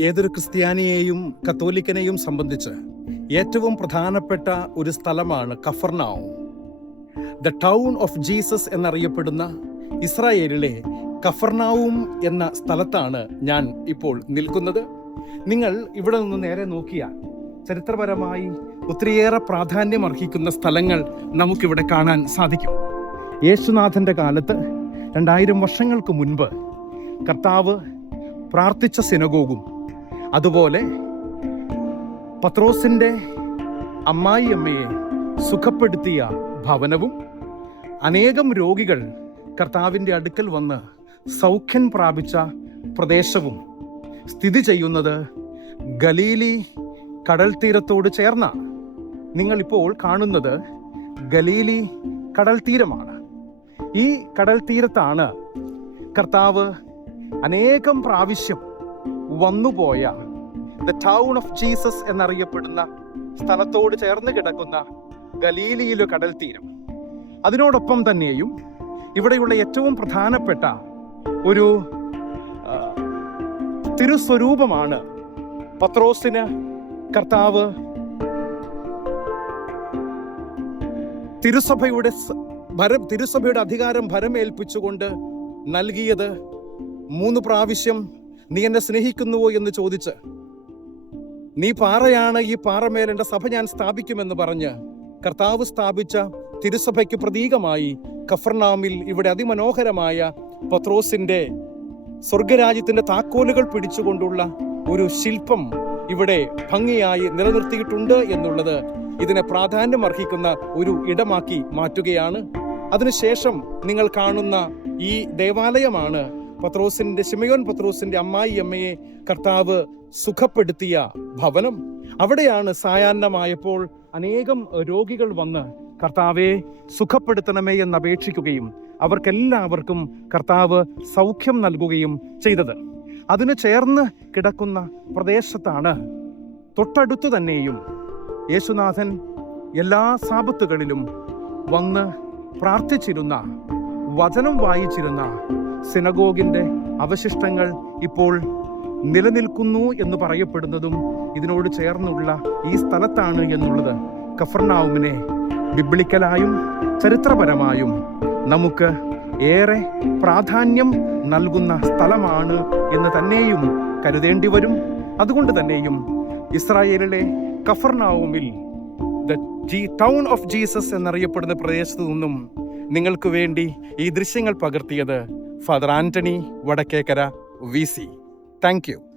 ഏതൊരു ക്രിസ്ത്യാനിയെയും കത്തോലിക്കനെയും സംബന്ധിച്ച് ഏറ്റവും പ്രധാനപ്പെട്ട ഒരു സ്ഥലമാണ് Capernaum. The town of Jesus എന്നറിയപ്പെടുന്ന ഇസ്രായേലിലെ കഫർനാവും എന്ന സ്ഥലത്താണ് ഞാൻ ഇപ്പോൾ നിൽക്കുന്നത്. നിങ്ങൾ ഇവിടെ നിന്ന് നേരെ നോക്കിയാൽ ചരിത്രപരമായി ഒത്തിരിയേറെ പ്രാധാന്യം അർഹിക്കുന്ന സ്ഥലങ്ങൾ നമുക്കിവിടെ കാണാൻ സാധിക്കും. യേശുനാഥന്റെ കാലത്ത് രണ്ടായിരം വർഷങ്ങൾക്ക് മുൻപ് കർത്താവ് പ്രാർത്ഥിച്ച സിനഗോഗും അതുപോലെ പത്രോസിന്റെ അമ്മായിയമ്മയെ സുഖപ്പെടുത്തിയ ഭവനവും അനേകം രോഗികൾ കർത്താവിന്റെ അടുക്കൽ വന്ന് സൗഖ്യം പ്രാപിച്ച പ്രദേശവും സ്ഥിതി ചെയ്യുന്നത് ഗലീലി കടൽ തീരത്തോട് ചേർന്ന നിങ്ങളിപ്പോൾ കാണുന്നത് ഗലീലി കടൽ തീരമാണ്. ഈ കടൽ തീരത്താണ് കർത്താവ് അനേകം പ്രാവശ്യം വന്നുപോയ ദ ടൗൺ ഓഫ് ജീസസ് എന്നറിയപ്പെടുന്ന സ്ഥലത്തോട് ചേർന്ന് കിടക്കുന്ന ഗലീലിയിലെ കടൽ തീരം. അതിനോടൊപ്പം തന്നെയും ഇവിടെയുള്ള ഏറ്റവും പ്രധാനപ്പെട്ട ഒരു തിരുസ്വരൂപമാണ് പത്രോസിന് കർത്താവ് തിരുസഭയുടെ ഭരം തിരുസഭയുടെ അധികാരം ഭരമേൽപ്പിച്ചുകൊണ്ട് നൽകിയത് മൂന്ന് പ്രാവശ്യം നീ എന്നെ സ്നേഹിക്കുന്നുവോ എന്ന് ചോദിച്ച് നീ പാറയാണ് ഈ പാറമേൽ എന്റെ സഭ ഞാൻ സ്ഥാപിക്കുമെന്ന് പറഞ്ഞ് കർത്താവ് സ്ഥാപിച്ച തിരുസഭയ്ക്ക് പ്രതീകമായി കഫർനാമിൽ ഇവിടെ അതിമനോഹരമായ പത്രോസിന്റെ സ്വർഗരാജ്യത്തിന്റെ താക്കോലുകൾ പിടിച്ചുകൊണ്ടുള്ള ഒരു ശില്പം ഇവിടെ ഭംഗിയായി നിലനിർത്തിയിട്ടുണ്ട് എന്നുള്ളത് ഇതിനെ പ്രാധാന്യം അർഹിക്കുന്ന ഒരു ഇടമാക്കി മാറ്റുകയാണ്. അതിനുശേഷം നിങ്ങൾ കാണുന്ന ഈ ദേവാലയമാണ് പത്രോസിന്റെ ശിമയോൻ പത്രോസിന്റെ അമ്മായി അമ്മയെ കർത്താവ് സുഖപ്പെടുത്തിയ ഭവനം. അവിടെയാണ് സായാഹ്നമായപ്പോൾ അനേകം രോഗികൾ വന്ന് കർത്താവെ സുഖപ്പെടുത്തണമേ എന്ന് അപേക്ഷിക്കുകയും അവർക്കെല്ലാവർക്കും കർത്താവ് സൗഖ്യം നൽകുകയും ചെയ്തത്. അതിന് ചേർന്ന് കിടക്കുന്ന പ്രദേശത്താണ് തൊട്ടടുത്തു തന്നെയും യേശുനാഥൻ എല്ലാ സാപത്തുകളിലും വന്ന് പ്രാർത്ഥിച്ചിരുന്ന വചനം വായിച്ചിരുന്ന സിനഗോഗിന്റെ അവശിഷ്ടങ്ങൾ ഇപ്പോൾ നിലനിൽക്കുന്നു എന്ന് പറയപ്പെടുന്നതും ഇതിനോട് ചേർന്നുള്ള ഈ സ്ഥലത്താണ് എന്നുള്ളത് കഫർനാവുമിനെ ബിബ്ലിക്കലായും ചരിത്രപരമായും നമുക്ക് ഏറെ പ്രാധാന്യം നൽകുന്ന സ്ഥലമാണ് എന്ന് തന്നെയും കരുതേണ്ടി വരും. അതുകൊണ്ട് തന്നെയും ഇസ്രായേലിലെ കഫർനാവുമിൽ the G town of Jesus എന്നറിയപ്പെടുന്ന പ്രദേശത്തു നിന്നും നിങ്ങൾക്ക് വേണ്ടി ഈ ദൃശ്യങ്ങൾ പകർത്തിയത് father Antony Vadakkekara V C. Thank you.